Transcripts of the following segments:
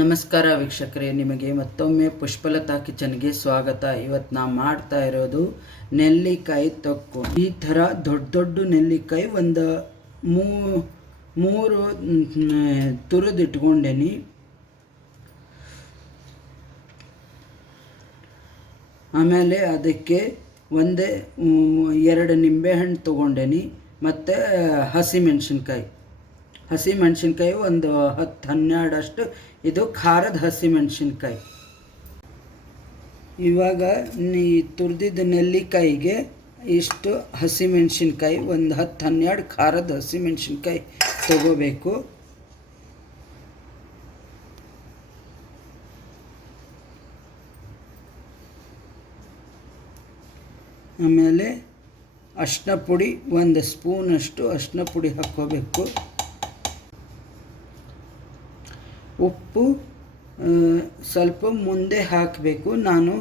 ನಮಸ್ಕಾರ ವೀಕ್ಷಕರೇ, ನಿಮಗೆ ಮತ್ತೊಮ್ಮೆ ಪುಷ್ಪಲತಾ ಕಿಚನ್ಗೆ ಸ್ವಾಗತ. ಇವತ್ತು ನಾ ಮಾಡ್ತಾ ಇರೋದು ನೆಲ್ಲಿಕಾಯಿ ತೊಕ್ಕು. ಈ ಥರ ದೊಡ್ಡ ದೊಡ್ಡ ನೆಲ್ಲಿಕಾಯಿ ಒಂದು ಮೂರು ತುರಿದಿಟ್ಕೊಂಡೇನಿ. ಆಮೇಲೆ ಅದಕ್ಕೆ ಎರಡು ನಿಂಬೆಹಣ್ಣು ತೊಗೊಂಡೇನಿ ಮತ್ತು ಹಸಿಮೆಣ್ಸಿನ್ಕಾಯಿ ಒಂದು 10-12 ಅಷ್ಟು. ಇದು ಖಾರದ ಹಸಿಮೆಣ್ಸಿನ್ಕಾಯಿ. ಇವಾಗ ತುರಿದಿದ್ದ ನೆಲ್ಲಿಕಾಯಿಗೆ ಇಷ್ಟು ಹಸಿಮೆಣ್ಸಿನ್ಕಾಯಿ, ಒಂದು 10-12 ಖಾರದ ಹಸಿಮೆಣ್ಸಿನ್ಕಾಯಿ ತಗೋಬೇಕು. ಆಮೇಲೆ ಅರಿಶಿನ ಪುಡಿ 1 ಸ್ಪೂನಷ್ಟು ಅರಿಶಿನ ಪುಡಿ ಹಾಕ್ಕೋಬೇಕು. ಉಪ್ಪು ಸ್ವಲ್ಪ ಮುಂದೆ ಹಾಕಬೇಕು. ನಾನು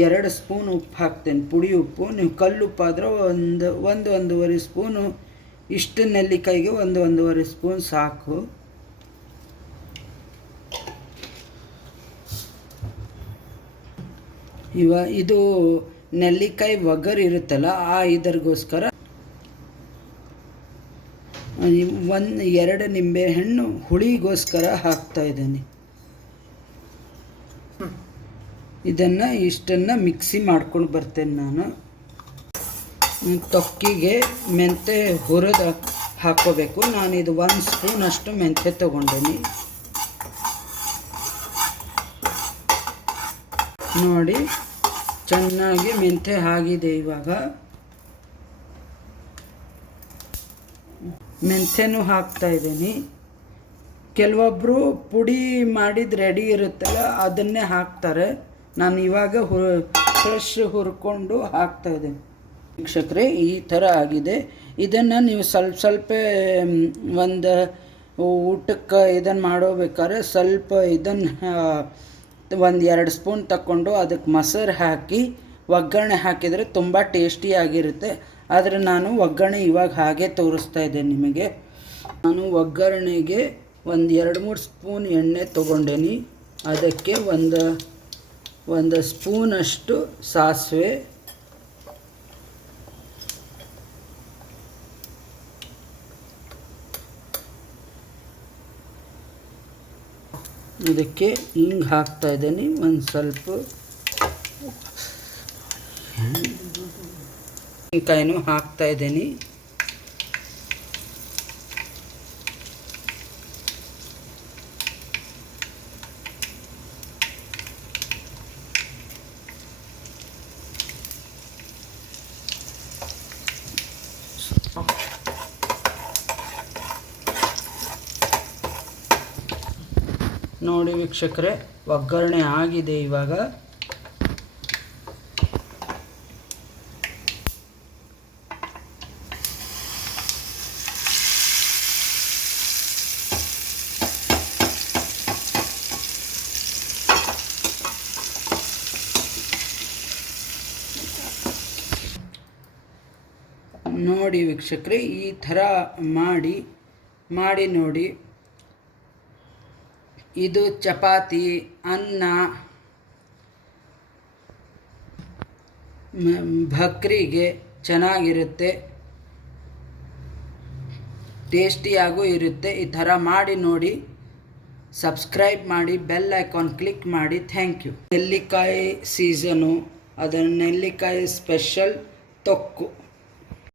2 ಸ್ಪೂನ್ ಉಪ್ಪು ಹಾಕ್ತೇನೆ, ಪುಡಿ ಉಪ್ಪು. ನೀವು ಕಲ್ಲುಪ್ಪಾದರೆ ಒಂದೂವರೆ ಸ್ಪೂನು. ಇಷ್ಟು ನೆಲ್ಲಿಕಾಯಿಗೆ ಒಂದೂವರೆ ಸ್ಪೂನ್ ಸಾಕು. ಇದು ನೆಲ್ಲಿಕಾಯಿ ಒಗರು ಇರುತ್ತಲ್ಲ, ಇದರಿಗೋಸ್ಕರ 2 ನಿಂಬೆಹಣ್ಣು ಹುಳಿಗೋಸ್ಕರ ಹಾಕ್ತಾ ಇದ್ದೇನೆ. ಇಷ್ಟನ್ನು ಮಿಕ್ಸಿ ಮಾಡ್ಕೊಂಡು ಬರ್ತೇನೆ ನಾನು. ತೊಕ್ಕಿಗೆ ಮೆಂತ್ಯ ಹುರಿದು ಹಾಕ್ಕೋಬೇಕು. ನಾನಿದು 1 ಸ್ಪೂನಷ್ಟು ಮೆಂತ್ಯ ತೊಗೊಂಡೇನಿ. ನೋಡಿ, ಚೆನ್ನಾಗಿ ಮೆಂತ್ಯ ಆಗಿದೆ. ಇವಾಗ ಮೆಂತ್ಯನೂ ಹಾಕ್ತಾ ಇದ್ದೀನಿ. ಕೆಲವೊಬ್ಬರು ಪುಡಿ ಮಾಡಿದ ರೆಡಿ ಇರುತ್ತಲ್ಲ, ಅದನ್ನೇ ಹಾಕ್ತಾರೆ. ನಾನು ಇವಾಗ ಫ್ರೆಶ್ ಹುರ್ಕೊಂಡು ಹಾಕ್ತಾ ಇದ್ದೀನಿ. ವೀಕ್ಷಕರೇ, ಈ ಥರ ಆಗಿದೆ. ಇದನ್ನು ನೀವು ಸ್ವಲ್ಪ ಒಂದು ಊಟಕ್ಕೆ ಇದನ್ನು ಮಾಡೋಬೇಕಾದ್ರೆ ಸ್ವಲ್ಪ ಇದನ್ನು 1-2 ಸ್ಪೂನ್ ತಗೊಂಡು ಅದಕ್ಕೆ ಮೊಸರು ಹಾಕಿ ಒಗ್ಗರಣೆ ಹಾಕಿದರೆ ತುಂಬ ಟೇಸ್ಟಿಯಾಗಿರುತ್ತೆ. ಆದರೆ ನಾನು ಒಗ್ಗರಣೆ ಇವಾಗ ಹಾಗೆ ತೋರಿಸ್ತಾ ಇದ್ದೇನೆ ನಿಮಗೆ. ನಾನು ಒಗ್ಗರಣೆಗೆ 1-2-3 ಸ್ಪೂನ್ ಎಣ್ಣೆ ತೊಗೊಂಡೇನಿ. ಅದಕ್ಕೆ ಒಂದು ಸ್ಪೂನಷ್ಟು ಸಾಸಿವೆ, ಇದಕ್ಕೆ ಹಿಂಗೆ ಹಾಕ್ತಾ ಇದ್ದೀನಿ. ಒಂದು ಸ್ವಲ್ಪ ಕಾಯಿನೂ ಹಾಕ್ತಾ ಇದ್ದೀನಿ. ನೋಡಿ ವೀಕ್ಷಕರೇ, ಒಗ್ಗರಣೆ ಆಗಿದೆ. ಇವಾಗ ನೋಡಿ ವೀಕ್ಷಕರೇ, ಈ ಥರ ಮಾಡಿ ನೋಡಿ. ಇದು ಚಪಾತಿ, ಅನ್ನ, ಭಕ್ರಿಗೆ ಚೆನ್ನಾಗಿರುತ್ತೆ, ಟೇಸ್ಟಿಯಾಗೂ ಇರುತ್ತೆ. ಈ ಥರ ಮಾಡಿ ನೋಡಿ. ಸಬ್ಸ್ಕ್ರೈಬ್ ಮಾಡಿ, ಬೆಲ್ ಐಕಾನ್ ಕ್ಲಿಕ್ ಮಾಡಿ. Thank you. ನೆಲ್ಲಿಕಾಯಿ ಸೀಸನು, ಅದರ ನೆಲ್ಲಿಕಾಯಿ ಸ್ಪೆಷಲ್ ತೊಕ್ಕು.